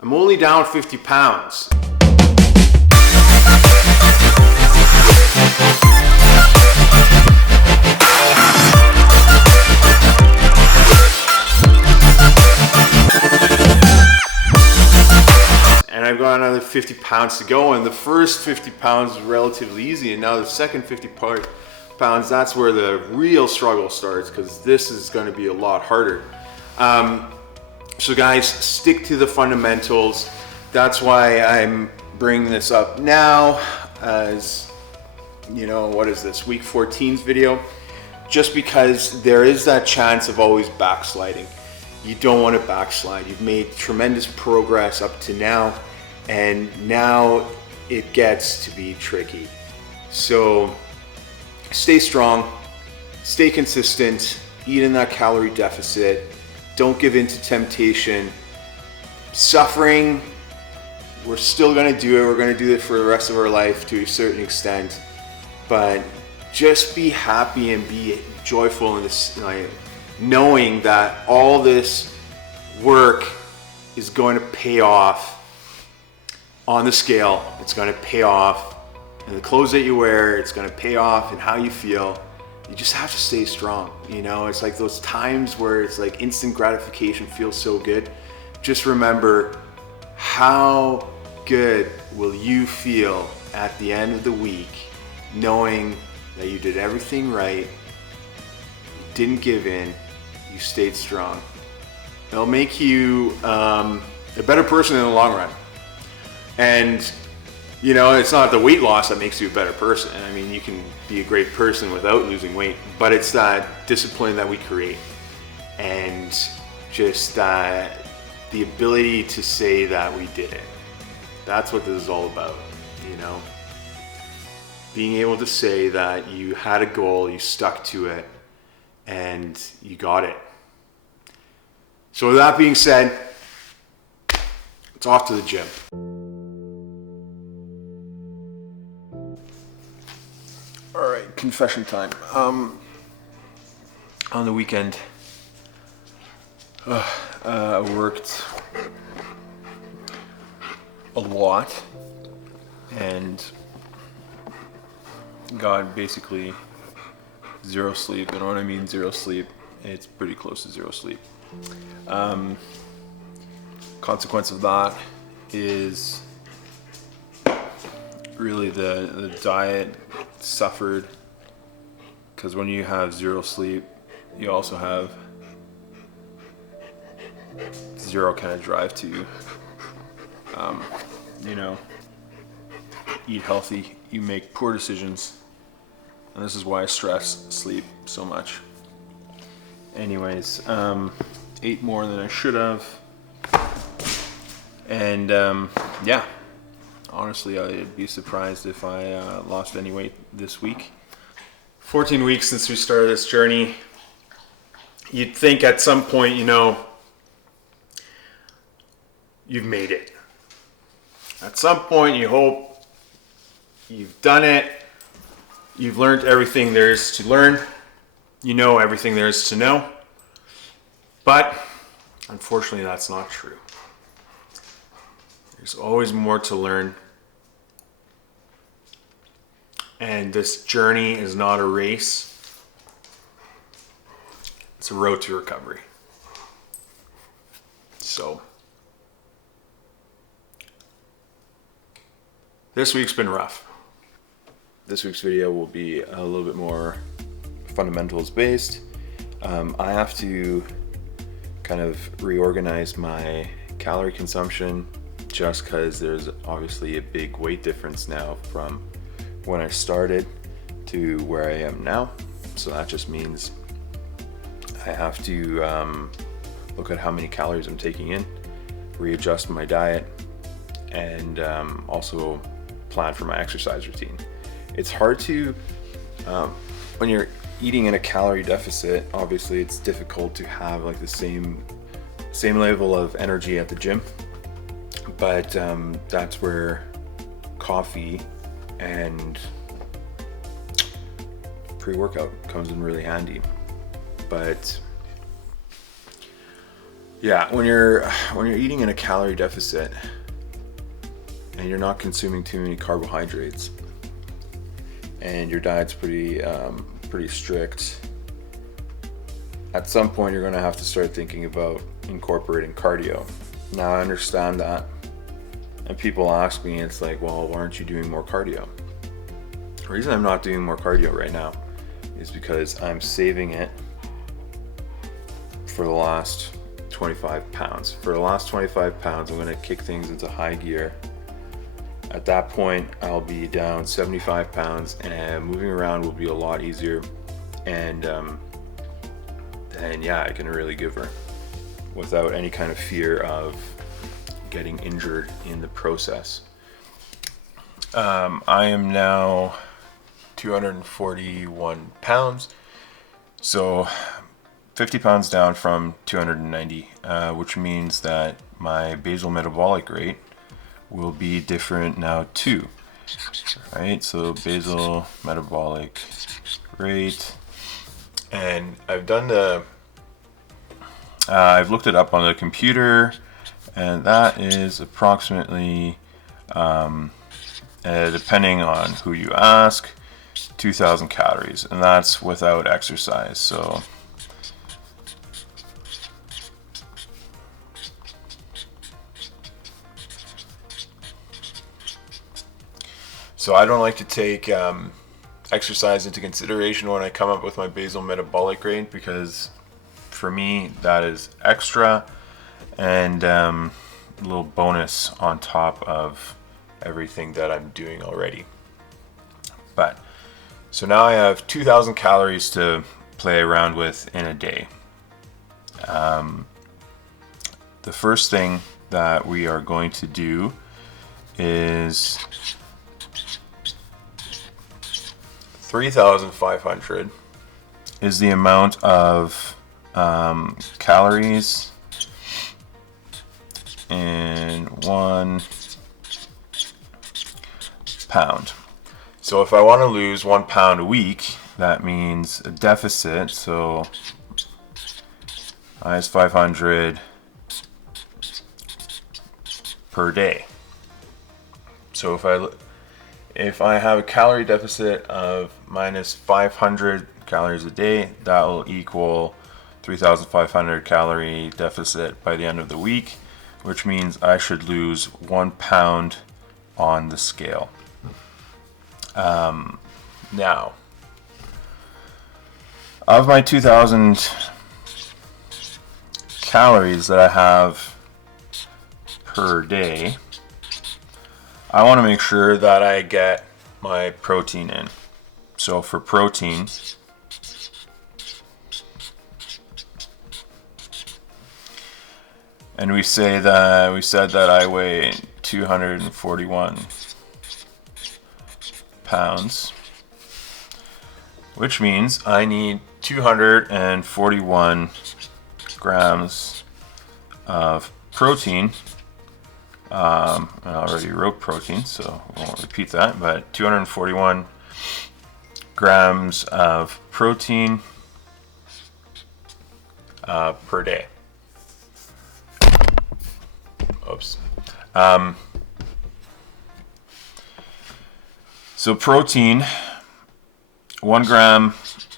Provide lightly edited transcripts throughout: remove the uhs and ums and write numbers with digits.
I'm only down 50 pounds. And I've got another 50 pounds to go, and the first 50 pounds is relatively easy, and now the second 50 pounds, that's where the real struggle starts, because this is going to be a lot harder. So guys, stick to the fundamentals. That's why I'm bringing this up now as, you know, what is this, week 14's video? Just because there is that chance of always backsliding. You don't want to backslide. You've made tremendous progress up to now, and now it gets to be tricky. So stay strong, stay consistent, eat in that calorie deficit, don't give in to temptation. Suffering, we're still gonna do it. We're gonna do it for the rest of our life to a certain extent, but just be happy and be joyful in this, like, knowing that all this work is going to pay off on the scale. It's going to pay off in the clothes that you wear. It's going to pay off in how you feel. You just have to stay strong. You know, it's like those times where it's like instant gratification feels so good. Just remember, how good will you feel at the end of the week knowing that you did everything right, you didn't give in, you stayed strong. It'll make you a better person in the long run. And, you know, it's not the weight loss that makes you a better person. I mean, you can be a great person without losing weight, but it's that discipline that we create, and just the ability to say that we did it. That's what this is all about, you know? Being able to say that you had a goal, you stuck to it, and you got it. So with that being said, it's off to the gym. All right, confession time. On the weekend, I worked a lot and got basically zero sleep. And when I mean zero sleep, it's pretty close to zero sleep. Consequence of that is really the diet suffered, because when you have zero sleep, you also have zero kind of drive to, you know, eat healthy. You make poor decisions, and this is why I stress sleep so much. Anyways, ate more than I should have, and yeah, honestly, I'd be surprised if I lost any weight this week. 14 weeks since we started this journey. You'd think at some point, you know, you've made it. At some point, you hope you've done it. You've learned everything there is to learn. You know everything there is to know. But unfortunately, that's not true. There's always more to learn. And this journey is not a race. It's a road to recovery. So, this week's been rough. This week's video will be a little bit more fundamentals based. I have to kind of reorganize my calorie consumption, just because there's obviously a big weight difference now from when I started to where I am now. So that just means I have to look at how many calories I'm taking in, readjust my diet, and also plan for my exercise routine. It's hard to, when you're eating in a calorie deficit, obviously it's difficult to have like the same level of energy at the gym, but that's where coffee and pre-workout comes in really handy. But Yeah, when you're eating in a calorie deficit and you're not consuming too many carbohydrates and your diet's pretty strict, at some point you're going to have to start thinking about incorporating cardio. Now I understand that, and people ask me, it's like, well, why aren't you doing more cardio? The reason I'm not doing more cardio right now is because I'm saving it for the last 25 pounds. For the last 25 pounds, I'm going to kick things into high gear. At that point, I'll be down 75 pounds and moving around will be a lot easier. And yeah, I can really give her without any kind of fear of getting injured in the process. I am now 241 pounds. So 50 pounds down from 290, which means that my basal metabolic rate will be different now too. Right, so basal metabolic rate, and I've looked it up on the computer, and that is approximately, depending on who you ask, 2,000 calories, and that's without exercise. So I don't like to take exercise into consideration when I come up with my basal metabolic rate, because for me that is extra and a little bonus on top of everything that I'm doing already. But so now I have 2,000 calories to play around with in a day. The first thing that we are going to do is 3,500 is the amount of calories in 1 pound. So if I want to lose 1 pound a week, that means a deficit. So minus 500 per day. So if I have a calorie deficit of minus 500 calories a day, that will equal 3,500 calorie deficit by the end of the week, which means I should lose 1 pound on the scale. Now, of my 2,000 calories that I have per day, I want to make sure that I get my protein in. So for protein, and we said that I weigh 241 pounds, which means I need 241 grams of protein. I already wrote protein, so I won't repeat that, but 241 grams of protein per day. Oops. So protein, 1 gram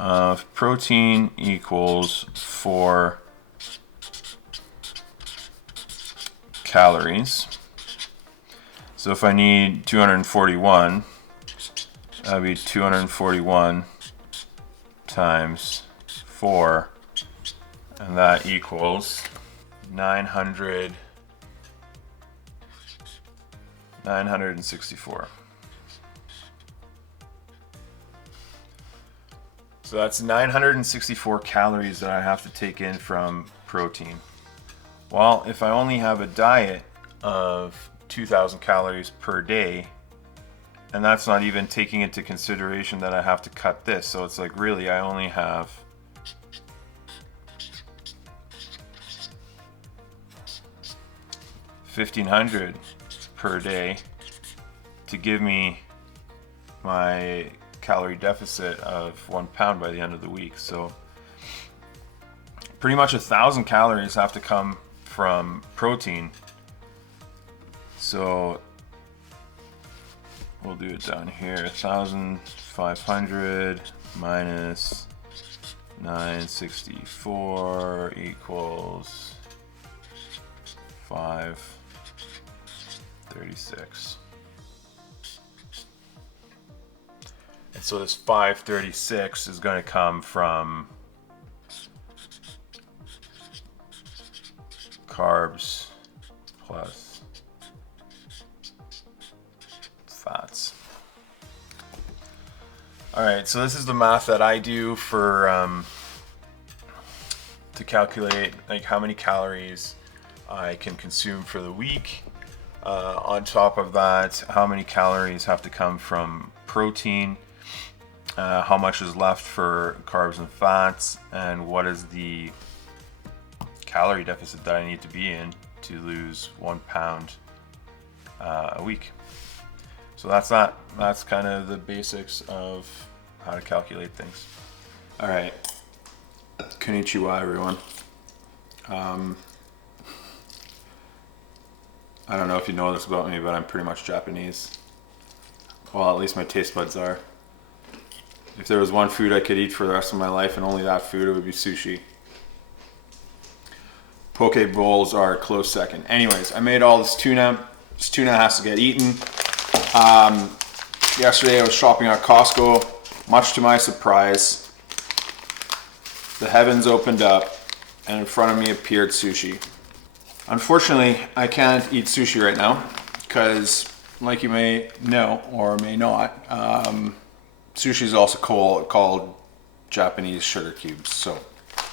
of protein equals 4 calories. So if I need 241, that would be 241 times 4, and that equals 964. So that's 964 calories that I have to take in from protein. Well, if I only have a diet of 2,000 calories per day, and that's not even taking into consideration that I have to cut this, so it's like really I only have 1,500 per day to give me my calorie deficit of 1 pound by the end of the week. So pretty much 1,000 calories have to come from protein. So we'll do it down here. 1,500 minus 964 equals 536. And so this 536 is going to come from carbs plus fats. All right, so this is the math that I do for to calculate like how many calories I can consume for the week. On top of that, how many calories have to come from protein, how much is left for carbs and fats, and what is the calorie deficit that I need to be in to lose 1 pound a week. So that's that. That's kind of the basics of how to calculate things. All right. Konnichiwa, everyone. I don't know if you know this about me, but I'm pretty much Japanese. Well, at least my taste buds are. If there was one food I could eat for the rest of my life and only that food, it would be sushi. Poke bowls are a close second. Anyways, I made all this tuna. This tuna has to get eaten. Yesterday I was shopping at Costco. Much to my surprise, the heavens opened up and in front of me appeared sushi. Unfortunately, I can't eat sushi right now because, like you may know or may not, sushi is also called Japanese sugar cubes. So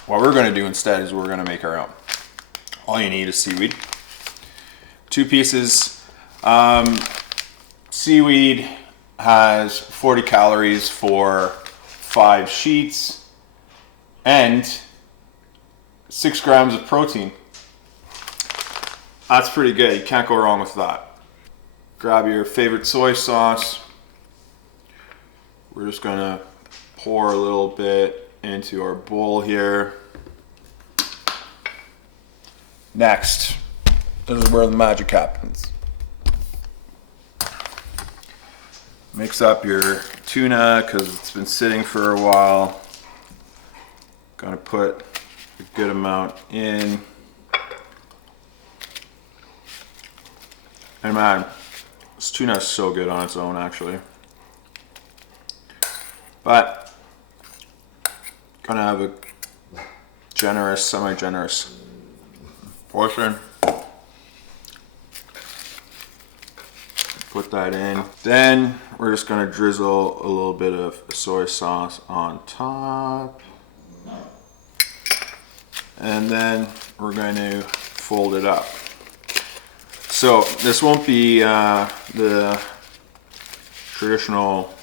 what we're going to do instead is we're going to make our own. All you need is seaweed. 2 pieces. Seaweed has 40 calories for 5 sheets and 6 grams of protein. That's pretty good. You can't go wrong with that. Grab your favorite soy sauce. We're just gonna pour a little bit into our bowl here. Next, this is where the magic happens. Mix up your tuna because it's been sitting for a while. Gonna put a good amount in. And man, this tuna is so good on its own actually. But gonna have a generous, semi-generous portion. Put that in. Then we're just gonna drizzle a little bit of soy sauce on top. And then we're going to fold it up. So this won't be the traditional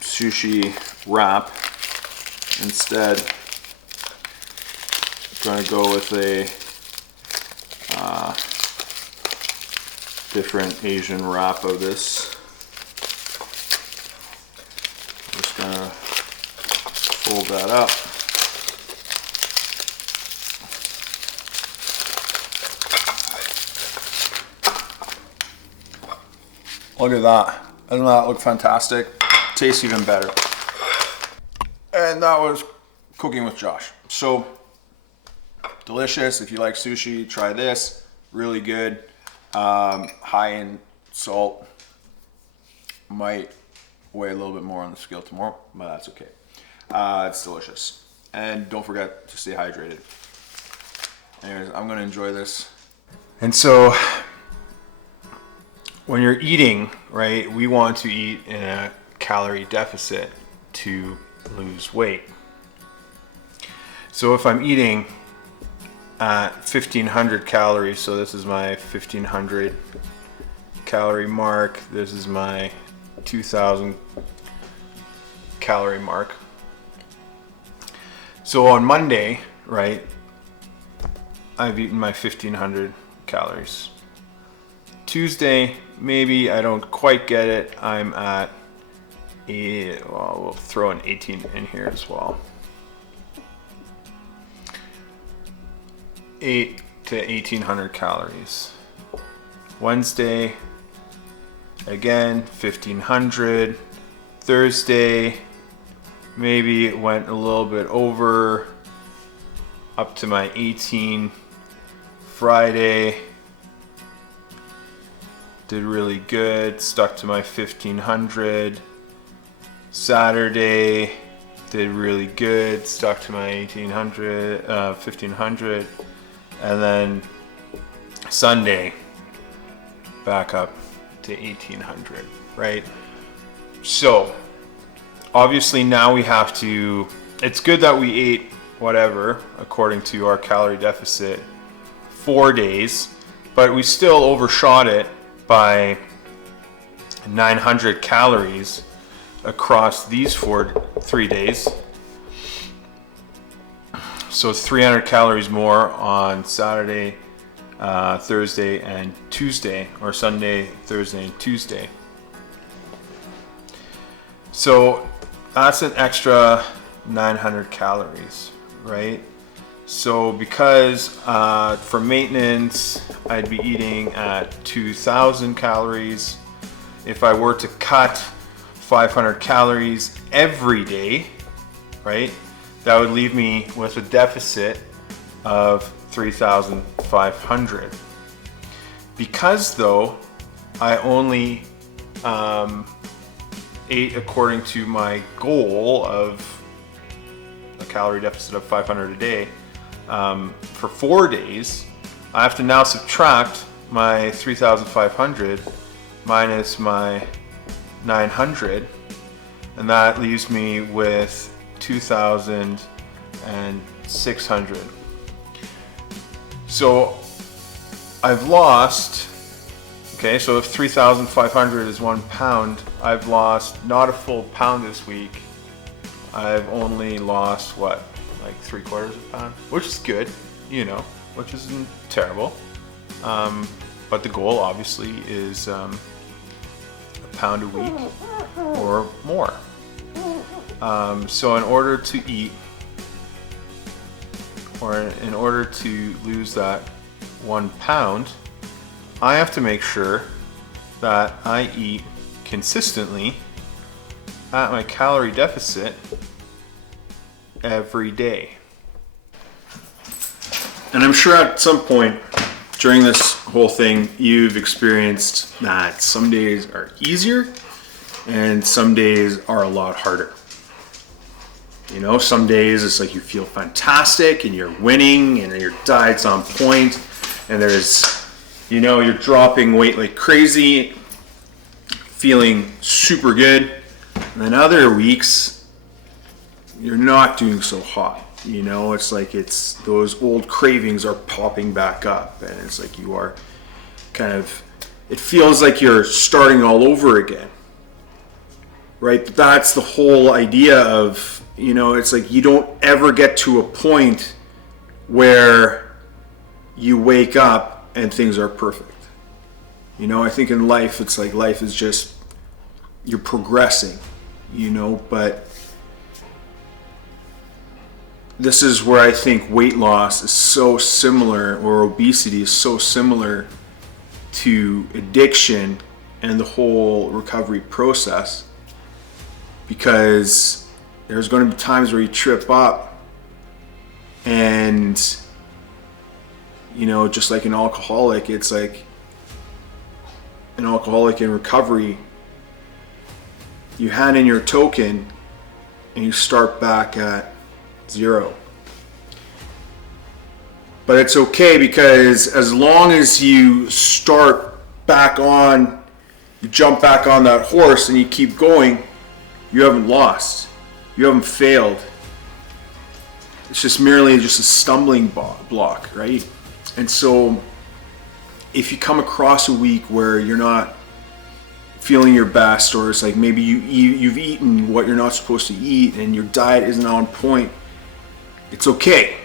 sushi wrap. Instead, I'm going to go with a different Asian wrap of this. I'm just going to fold that up. Look at that. Doesn't that look fantastic? Tastes even better. And that was cooking with Josh. So delicious. If you like sushi, try this. Really good. High in salt. Might weigh a little bit more on the scale tomorrow, but that's okay. It's delicious. And don't forget to stay hydrated. Anyways, I'm gonna enjoy this. And so when you're eating, right, we want to eat in a calorie deficit to lose weight. So if I'm eating at 1,500 calories, so this is my 1,500 calorie mark, this is my 2,000 calorie mark. So on Monday, right, I've eaten my 1,500 calories. Tuesday, maybe I don't quite get it. I'm at well, we'll throw an 18 in here as well. to 1800 calories. Wednesday, again, 1500. Thursday, maybe it went a little bit over, up to my 18. Friday, did really good, stuck to my 1500. Saturday, did really good, stuck to my 1500. And then Sunday, back up to 1800, right? So obviously now we have to, it's good that we ate whatever according to our calorie deficit 4 days, but we still overshot it by 900 calories across these 3 days. So 300 calories more on Saturday, Thursday, and Tuesday, or Sunday, Thursday, and Tuesday. So that's an extra 900 calories, right? So because for maintenance, I'd be eating at 2000 calories. If I were to cut 500 calories every day, right, that would leave me with a deficit of 3,500. Because though, I only ate according to my goal of a calorie deficit of 500 a day, for 4 days, I have to now subtract my 3,500 minus my 900, and that leaves me with 2,600. So I've lost, okay, so if 3,500 is 1 pound, I've lost not a full pound this week. I've only lost what? Like 3/4 of a pound, which is good, you know, which isn't terrible. But the goal obviously is a pound a week or more. So in order to eat, or in order to lose that 1 pound, I have to make sure that I eat consistently at my calorie deficit every day. And I'm sure at some point during this whole thing, you've experienced that some days are easier and some days are a lot harder. You know, some days it's like you feel fantastic and you're winning and your diet's on point and there's, you know, you're dropping weight like crazy, feeling super good. And then other weeks, you're not doing so hot. You know, it's like it's those old cravings are popping back up and it's like you are kind of, it feels like you're starting all over again, right? That's the whole idea of, you know, it's like you don't ever get to a point where you wake up and things are perfect. You know, I think in life, it's like life is just, you're progressing, you know, but this is where I think weight loss is so similar, or obesity is so similar to addiction and the whole recovery process, because there's going to be times where you trip up and, you know, just like an alcoholic, it's like an alcoholic in recovery, you hand in your token and you start back at 0. But it's okay, because as long as you start back on, you jump back on that horse and you keep going, you haven't lost. You haven't failed. It's just merely just a stumbling block, right? And so if you come across a week where you're not feeling your best, or it's like maybe you've eaten what you're not supposed to eat and your diet isn't on point, it's okay,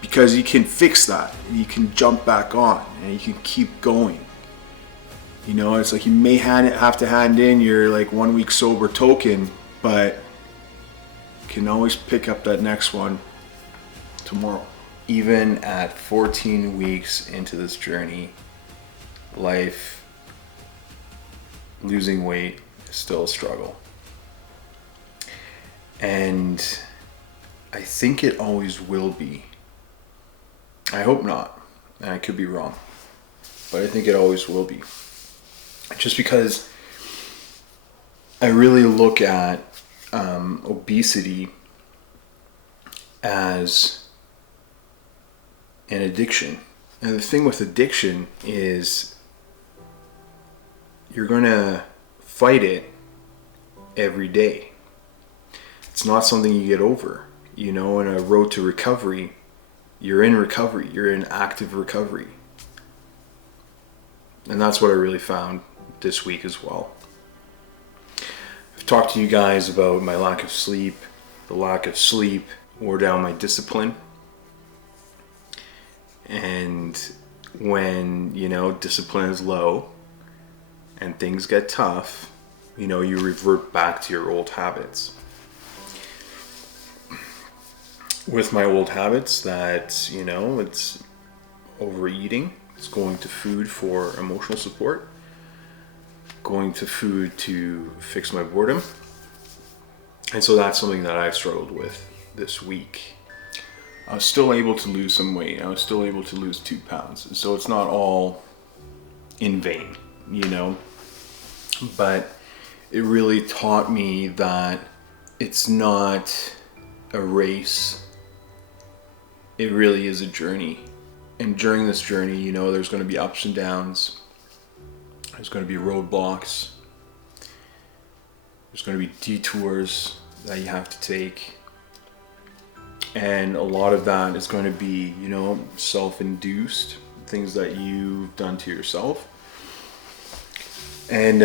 because you can fix that and you can jump back on and you can keep going. You know, it's like you may have to hand in your like 1 week sober token, but you can always pick up that next one tomorrow. even at 14 weeks into this journey, losing weight is still a struggle. And I think it always will be. I hope not, and I could be wrong, but I think it always will be. Just because I really look at obesity as an addiction. And the thing with addiction is you're going to fight it every day. It's not something you get over. You know, in a road to recovery, you're in recovery. You're in active recovery. And that's what I really found this week as well. I've talked to you guys about my lack of sleep. The lack of sleep wore down my discipline. And when, you know, discipline is low and things get tough, you know, you revert back to your old habits. With my old habits that, you know, it's overeating, it's going to food for emotional support, going to food to fix my boredom. And so that's something that I've struggled with this week. I was still able to lose some weight. I was still able to lose 2 pounds. So it's not all in vain, you know, but it really taught me that it's not a race. It really is a journey. And during this journey, you know, there's going to be ups and downs. There's going to be roadblocks. There's going to be detours that you have to take. And a lot of that is going to be, you know, self-induced, things that you've done to yourself. And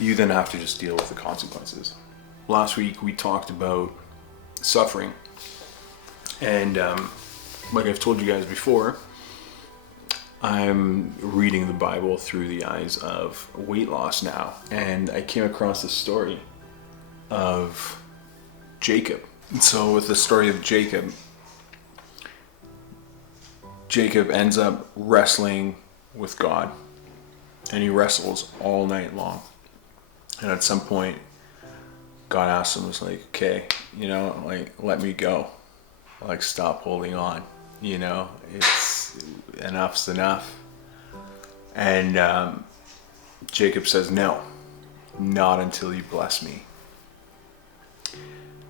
you then have to just deal with the consequences. Last week we talked about suffering. And like I've told you guys before, I'm reading the Bible through the eyes of weight loss now. And I came across the story of Jacob. And so with the story of Jacob, Jacob ends up wrestling with God. And he wrestles all night long. And at some point, God asks him, was like, okay, you know, like, let me go. Like, stop holding on. You know, it's enough's enough. And Jacob says, no, not until you bless me.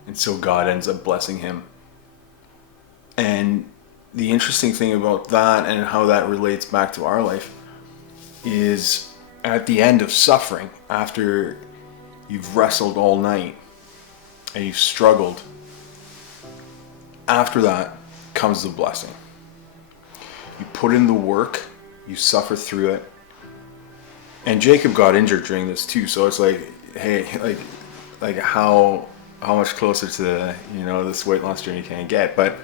And so God ends up blessing him. And the interesting thing about that and how that relates back to our life is at the end of suffering, after you've wrestled all night and you've struggled, after that comes the blessing. You put in the work, you suffer through it. And Jacob got injured during this too, so it's like, hey, like how much closer to, you know, this weight loss journey can you get? But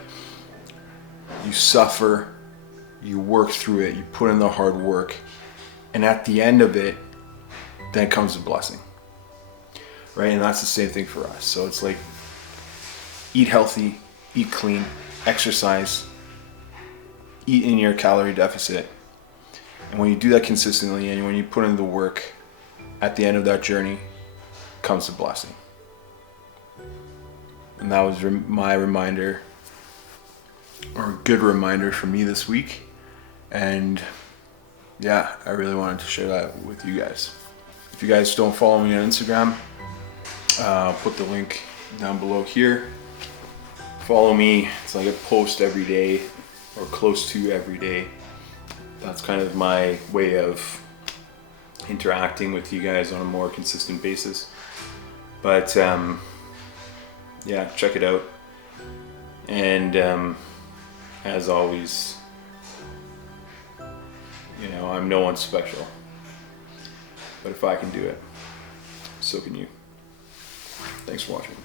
you suffer, you work through it, you put in the hard work, and at the end of it, then comes the blessing, right? And that's the same thing for us. So it's like, eat healthy, eat clean, exercise, eat in your calorie deficit. And when you do that consistently and when you put in the work, at the end of that journey comes the blessing. And that was my reminder, or a good reminder for me this week. And yeah, I really wanted to share that with you guys. If you guys don't follow me on Instagram, I'll put the link down below here. Follow me. It's like a post every day, or close to every day. That's kind of my way of interacting with you guys on a more consistent basis. But yeah, check it out. And as always, you know, I'm no one special. But if I can do it, so can you. Thanks for watching.